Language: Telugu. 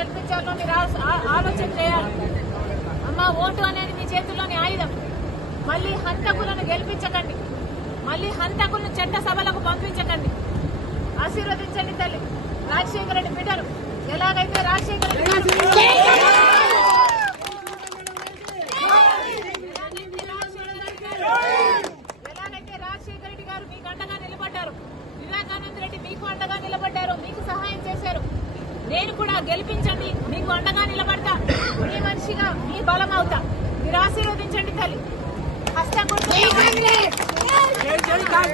గెలిపించాలనో మీరు ఆలోచన చేయాలి. అమ్మ ఓటు అనేది మీ చేతుల్లోని ఆయుధం. మళ్ళీ హంతకులను గెలిపించకండి. మళ్ళీ హంతకులను చట్ట సభలకు పంపించకండి. ఆశీర్వదించండి తల్లి. రాజశేఖర రెడ్డి బిడ్డను ఎలాగైతే రాజశేఖర రెడ్డి గారు ఎలాగైతే రాజశేఖర రెడ్డి గారు మీకు అండగా నిలబడ్డారు మీకు అండగా నిలబడ్డారు మీకు సహాయం చేశారు నేను గెలిపించండి మీకు అండగా నిలబడతా. మీ మనిషిగా మీ బలం అవుతా. మీరు ఆశీర్వదించండి తల్లి. హస్తం